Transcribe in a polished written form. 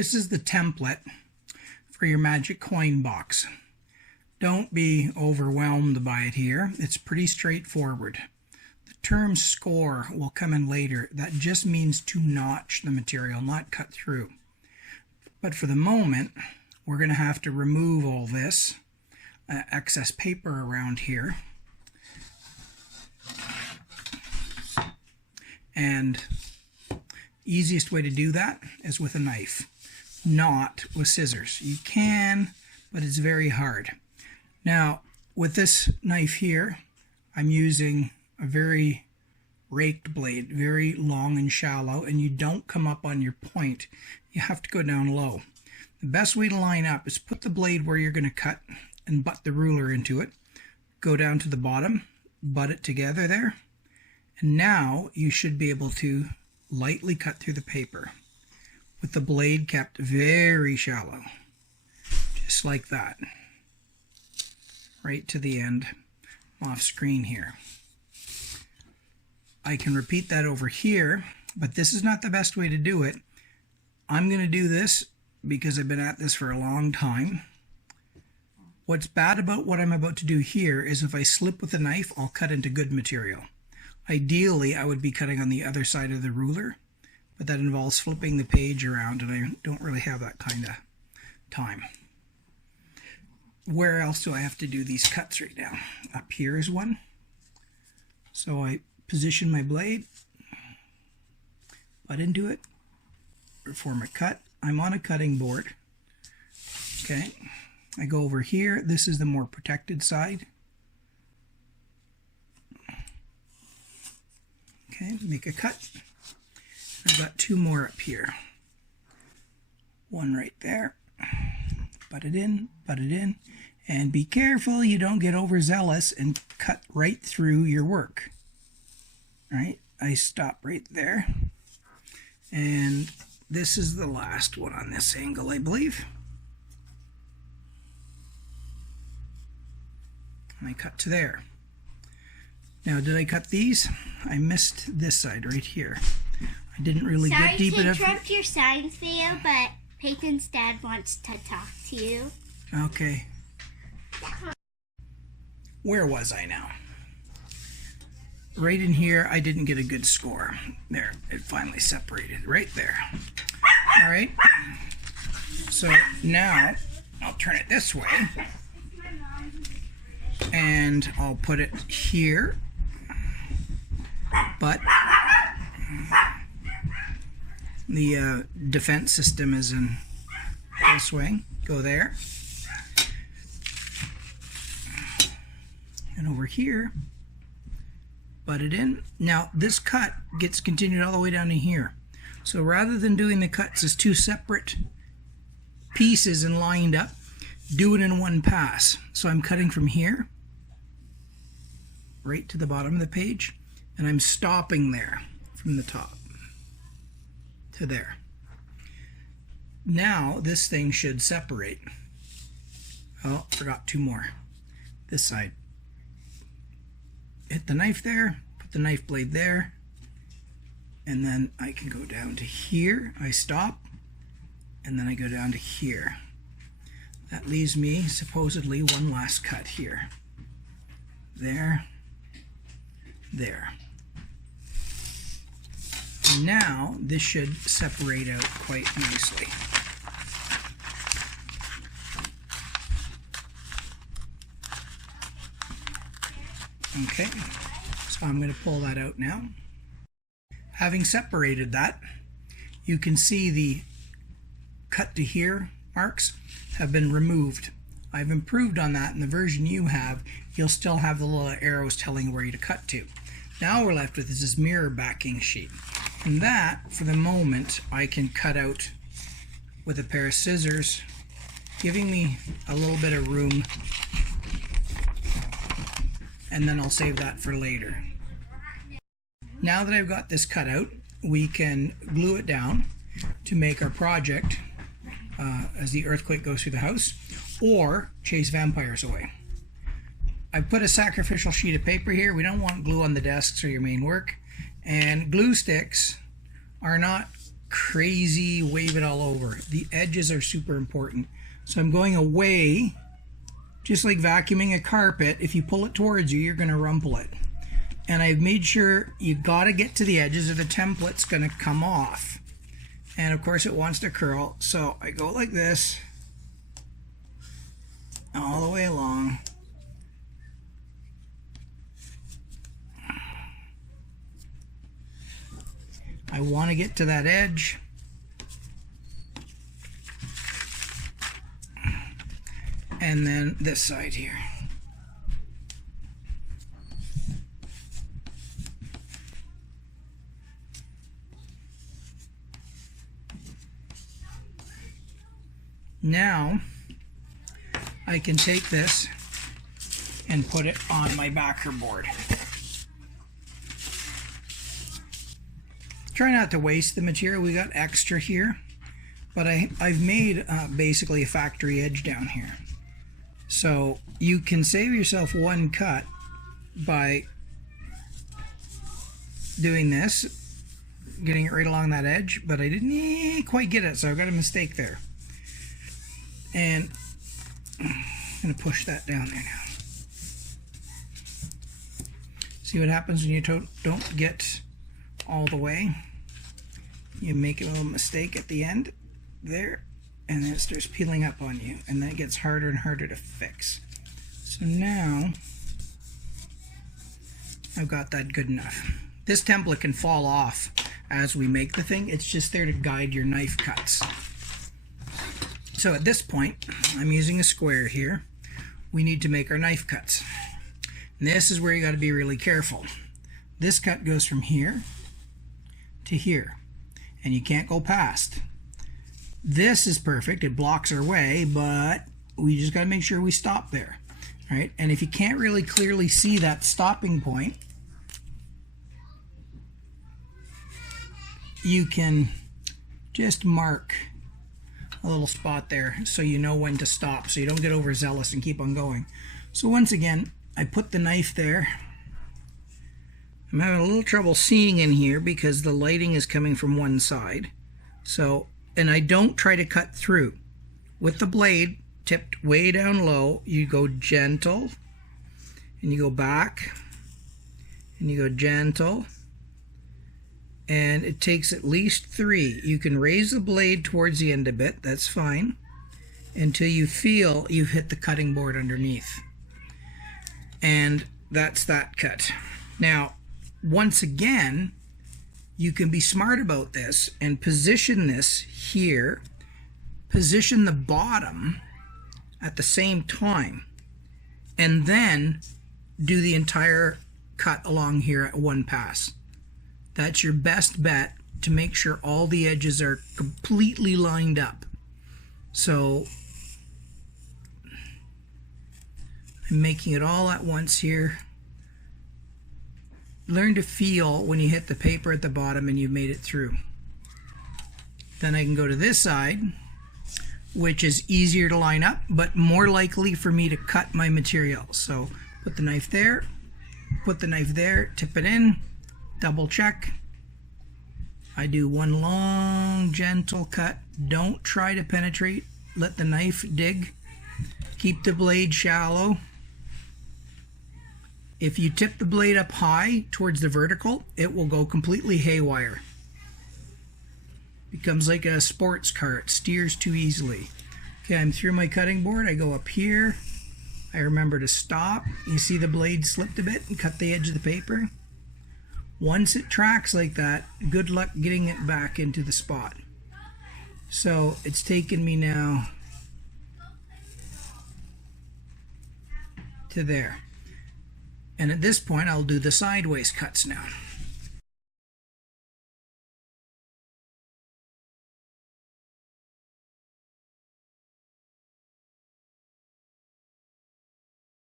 This is the template for your Magic Coin Box. Don't be overwhelmed by it here. It's pretty straightforward. The term score will come in later. That just means to notch the material, not cut through. But for the moment, we're going to have to remove all this excess paper around here. And easiest way to do that is with a knife, not with scissors. You can, but it's very hard. Now, with this knife here, I'm using a very raked blade, very long and shallow, and you don't come up on your point. You have to go down low. The best way to line up is put the blade where you're going to cut and butt the ruler into it. Go down to the bottom, butt it together there, and now you should be able to lightly cut through the paper with the blade kept very shallow, just like that. Right to the end, off screen here. I can repeat that over here, but this is not the best way to do it. I'm going to do this because I've been at this for a long time. What's bad about what I'm about to do here is if I slip with a knife, I'll cut into good material. Ideally, I would be cutting on the other side of the ruler, but that involves flipping the page around, and I don't really have that kind of time. Where else do I have to do these cuts right now? Up here is one. So I position my blade, butt into it, perform a cut. I'm on a cutting board. Okay, I go over here. This is the more protected side. Okay, make a cut. I've got two more up here. One right there. Butt it in, and be careful you don't get overzealous and cut right through your work. All right, I stop right there, and this is the last one on this angle, I believe. And I cut to there. Now, did I cut these? I missed this side right here. I didn't really get deep enough. Sorry to interrupt your science video, but Peyton's dad wants to talk to you. Okay. Where was I now? Right in here, I didn't get a good score. There, it finally separated right there. All right. So now I'll turn it this way, and I'll put it here. But the defense system is in this way. Go there. And over here, butt it in. Now this cut gets continued all the way down to here. So rather than doing the cuts as two separate pieces and lined up, do it in one pass. So I'm cutting from here right to the bottom of the page, and I'm stopping there from the top to there. Now this thing should separate. Oh, forgot two more. This side. Hit the knife there, put the knife blade there, and then I can go down to here. I stop, and then I go down to here. That leaves me supposedly one last cut here. There, there. And now this should separate out quite nicely. Okay, so I'm going to pull that out now. Having separated that, you can see the cut to here marks have been removed. I've improved on that. In the version you have, you'll still have the little arrows telling where you to cut to. Now we're left with this mirror backing sheet. And that, for the moment, I can cut out with a pair of scissors, giving me a little bit of room, and then I'll save that for later. Now that I've got this cut out, we can glue it down to make our project as the earthquake goes through the house, or chase vampires away. I've put a sacrificial sheet of paper here. We don't want glue on the desks or your main work. And glue sticks are not crazy wave it all over. The edges are super important. So I'm going away, just like vacuuming a carpet. If you pull it towards you, you're going to rumple it. And I've made sure you got to get to the edges or the template's going to come off. And of course it wants to curl, so I go like this all the way along. I want to get to that edge. And then this side here. Now I can take this and put it on my backer board. Try not to waste the material. We got extra here, but I've made basically a factory edge down here. So you can save yourself one cut by doing this, getting it right along that edge, but I didn't quite get it, so I've got a mistake there. And I'm going to push that down there now. See what happens when you don't get all the way? You make a little mistake at the end there, and then it starts peeling up on you, and then it gets harder and harder to fix. So now I've got that good enough. This template can fall off as we make the thing. It's just there to guide your knife cuts. So at this point, I'm using a square here. We need to make our knife cuts. And this is where you got to be really careful. This cut goes from here to here, and you can't go past. This is perfect. It blocks our way, but we just got to make sure we stop there. All right? And if you can't really clearly see that stopping point, you can just mark a little spot there so you know when to stop, so you don't get overzealous and keep on going. So once again, I put the knife there. I'm having a little trouble seeing in here because the lighting is coming from one side. So, and I don't try to cut through. With the blade tipped way down low, you go gentle, and you go back, and you go gentle, and it takes at least 3. You can raise the blade towards the end a bit, that's fine, until you feel you've hit the cutting board underneath. And that's that cut. Now, once again, you can be smart about this and position this here, position the bottom at the same time, and then do the entire cut along here at one pass. That's your best bet to make sure all the edges are completely lined up. So I'm making it all at once here. Learn to feel when you hit the paper at the bottom and you've made it through. Then I can go to this side, which is easier to line up, but more likely for me to cut my material. So put the knife there, put the knife there, tip it in, double check. I do one long, gentle cut. Don't try to penetrate. Let the knife dig. Keep the blade shallow. If you tip the blade up high towards the vertical, it will go completely haywire. Becomes like a sports car. It steers too easily. Okay, I'm through my cutting board. I go up here. I remember to stop. You see the blade slipped a bit and cut the edge of the paper. Once it tracks like that, good luck getting it back into the spot. So it's taken me now to there. And at this point, I'll do the sideways cuts now.